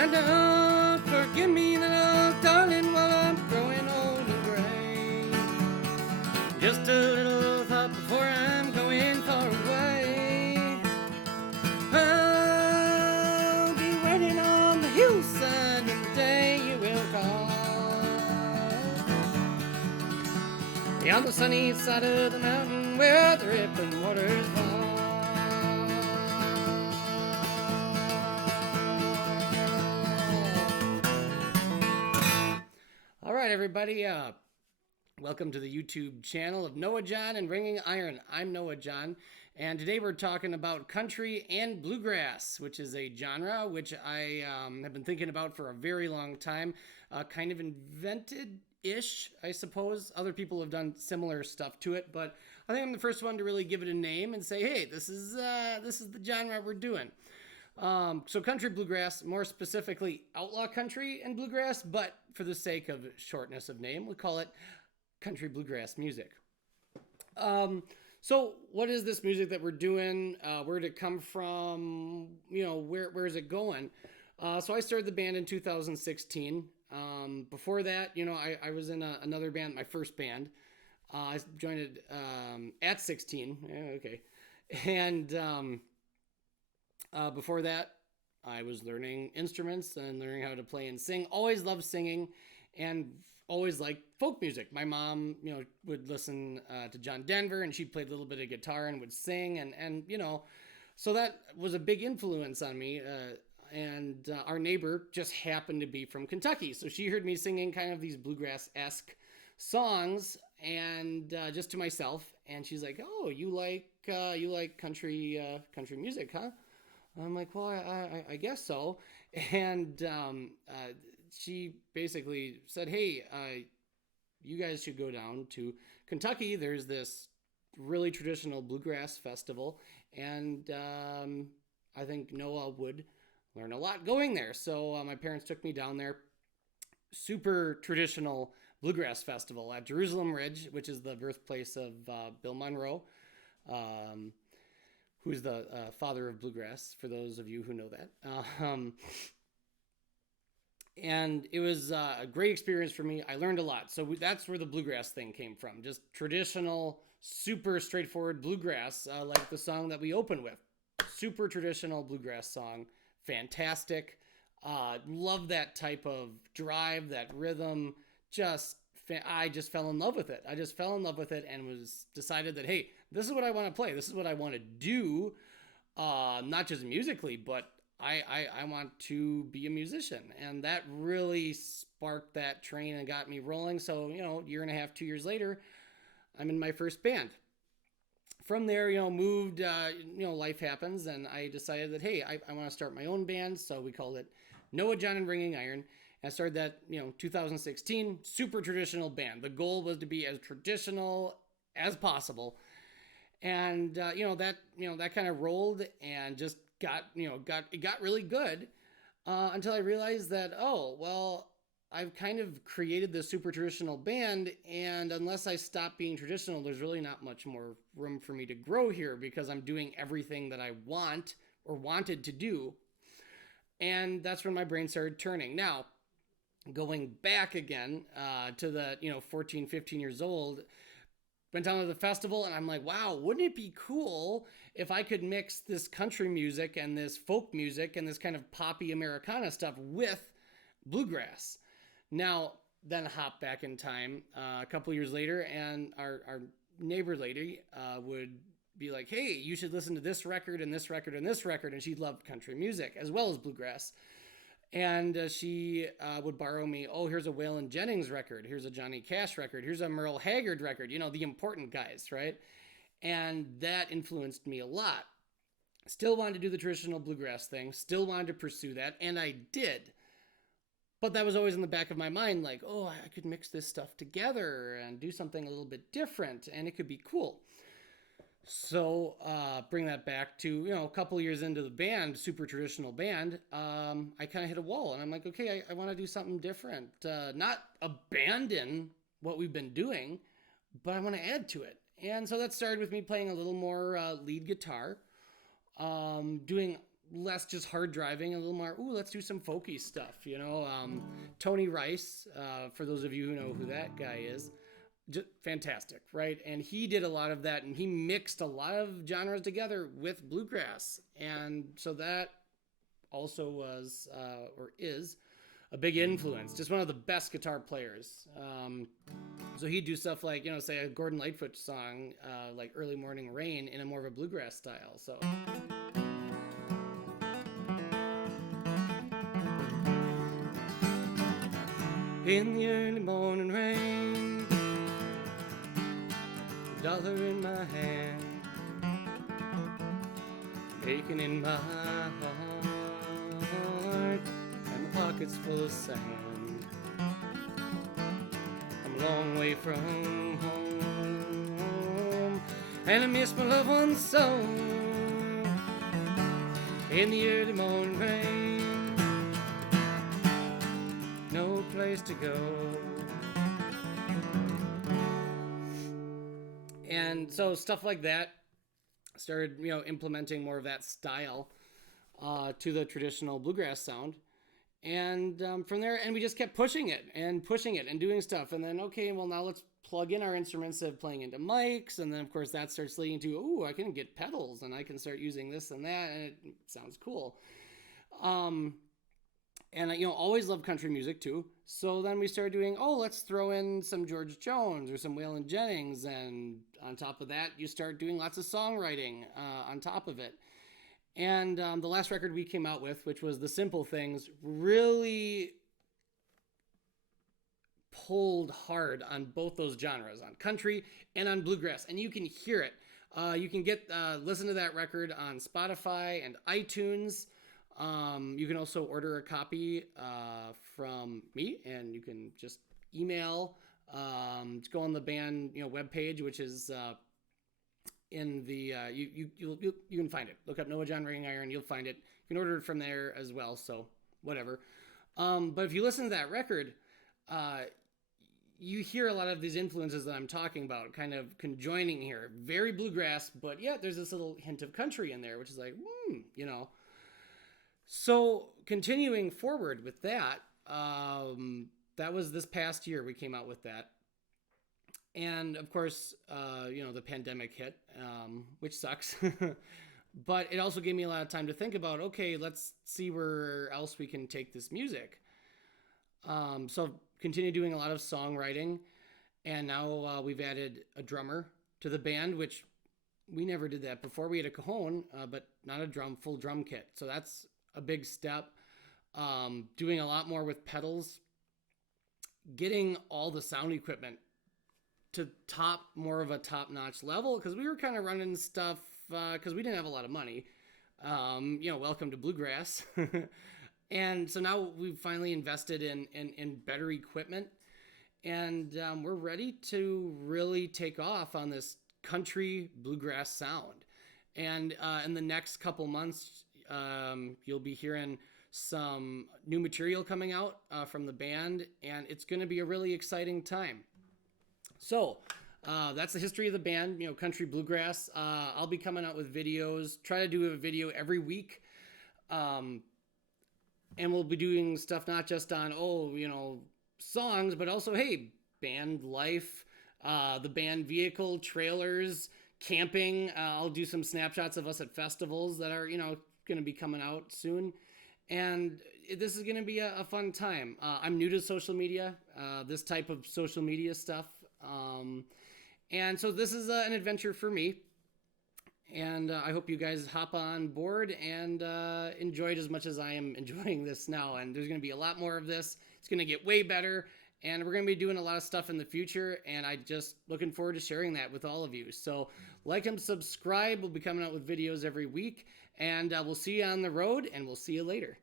And don't forgive me, little darling, while I'm growing old and gray. Just a little thought before I'm going far away. I'll be waiting on the hillside the day you will call. On the sunny side of the mountain where the rippling waters fall. All right, everybody. Welcome to the YouTube channel of Noah John and Ringing Iron. I'm Noah John, and today we're talking about country and bluegrass, which is a genre which I have been thinking about for a very long time. Kind of invented-ish, I suppose. Other people have done similar stuff to it, but I think I'm the first one to really give it a name and say, hey, this is the genre we're doing. So country bluegrass, more specifically outlaw country and bluegrass, but for the sake of shortness of name, we call it country bluegrass music. So what is this music that we're doing? Where did it come from? You know, where is it going? So I started the band in 2016. Before that, you know, I was in another band, my first band. I joined it at 16. Yeah, okay. And before that, I was learning instruments and learning how to play and sing. Always loved singing and always liked folk music. My mom, you know, would listen to John Denver, and she played a little bit of guitar and would sing. And you know, so that was a big influence on me. And our neighbor just happened to be from Kentucky. So she heard me singing kind of these bluegrass-esque songs and just to myself. And she's like, oh, you like country music, huh? I'm like, well, I guess so. And she basically said, hey, you guys should go down to Kentucky. There's this really traditional bluegrass festival. And I think Noah would learn a lot going there. So my parents took me down there. Super traditional bluegrass festival at Jerusalem Ridge, which is the birthplace of Bill Monroe. Who's the father of bluegrass, for those of you who know that. And it was a great experience for me. I learned a lot. So that's where the bluegrass thing came from. Just traditional, super straightforward bluegrass, like the song that we open with. Super traditional bluegrass song. Fantastic. Love that type of drive, that rhythm. I just fell in love with it. I just fell in love with it and was decided that, hey, this is what I want to play. This is what I want to do. Not just musically, but I want to be a musician. And that really sparked that train and got me rolling. So, you know, year and a half, 2 years later, I'm in my first band. From there, you know, moved, you know, life happens. And I decided that, hey, I want to start my own band. So we called it Noah John and Ringing Iron. I started that, you know, 2016, super traditional band. The goal was to be as traditional as possible. And, that kind of rolled and just it got really good until I realized that, oh, well, I've kind of created this super traditional band. And unless I stop being traditional, there's really not much more room for me to grow here because I'm doing everything that I want or wanted to do. And that's when my brain started turning. Now, going back again to the 14, 15 years old, went down to the festival and I'm like, wow, wouldn't it be cool if I could mix this country music and this folk music and this kind of poppy Americana stuff with bluegrass? Now, then hop back in time a couple years later, and our neighbor lady would be like, hey, you should listen to this record and this record and this record. And she loved country music as well as bluegrass. And she would borrow me, oh, here's a Waylon Jennings record. Here's a Johnny Cash record. Here's a Merle Haggard record. You know, the important guys, right? And that influenced me a lot. Still wanted to do the traditional bluegrass thing. Still wanted to pursue that. And I did. But that was always in the back of my mind, like, oh, I could mix this stuff together and do something a little bit different. And it could be cool. So bring that back to, a couple of years into the band, super traditional band, I kind of hit a wall and I'm like, okay, I want to do something different. Not abandon what we've been doing, but I want to add to it. And so that started with me playing a little more lead guitar, doing less just hard driving, a little more, ooh, let's do some folky stuff, you know. Tony Rice, for those of you who know who that guy is, just fantastic, right? And he did a lot of that, and he mixed a lot of genres together with bluegrass. And so that also was, or is, a big influence. Just one of the best guitar players. So he'd do stuff like, you know, say a Gordon Lightfoot song, like Early Morning Rain, in a more of a bluegrass style. So. In the early morning rain, dollar in my hand, aching in my heart, and my pockets full of sand. I'm a long way from home, and I miss my loved ones so. In the early morning rain, no place to go. And so stuff like that started, you know, implementing more of that style to the traditional bluegrass sound. And from there, and we just kept pushing it and doing stuff. And then, okay, well, now let's plug in our instruments of playing into mics. And then, of course, that starts leading to, oh, I can get pedals and I can start using this and that. And it sounds cool. And, you know, always loved country music too. So then we started doing, oh, let's throw in some George Jones or some Waylon Jennings. And on top of that, you start doing lots of songwriting on top of it. And the last record we came out with, which was The Simple Things, really pulled hard on both those genres, on country and on bluegrass. And you can hear it. You can listen to that record on Spotify and iTunes. You can also order a copy from me, and you can just email. Just go on the band, you know, webpage, which is in the you can find it. Look up Noah John Ring Iron, you'll find it. You can order it from there as well. So whatever. But if you listen to that record, you hear a lot of these influences that I'm talking about, kind of conjoining here. Very bluegrass, but yeah, there's this little hint of country in there, which is like, you know. So continuing forward with that, that was this past year we came out with that. And of course, you know, the pandemic hit, which sucks. But it also gave me a lot of time to think about, okay, let's see where else we can take this music. So continue doing a lot of songwriting. And now we've added a drummer to the band, which we never did that before. We had a cajon, but not a full drum kit. So that's a big step. Doing a lot more with pedals, getting all the sound equipment to more of a top-notch level, because we were kind of running stuff because we didn't have a lot of money. You know, welcome to bluegrass. And so now we've finally invested in better equipment, and we're ready to really take off on this country bluegrass sound. And in the next couple months, you'll be hearing some new material coming out from the band, and it's going to be a really exciting time. So that's the history of the band, you know, country bluegrass. I'll be coming out with videos, try to do a video every week. And we'll be doing stuff not just on, you know, songs, but also, hey, band life, the band vehicle, trailers, camping. I'll do some snapshots of us at festivals that are, you know, going to be coming out soon. And this is going to be a fun time. I'm new to social media, this type of social media stuff. And so this is an adventure for me. And I hope you guys hop on board and enjoy it as much as I am enjoying this now. And there's going to be a lot more of this. It's going to get way better. And we're going to be doing a lot of stuff in the future. And I just looking forward to sharing that with all of you. So like and subscribe. We'll be coming out with videos every week. And we'll see you on the road, and we'll see you later.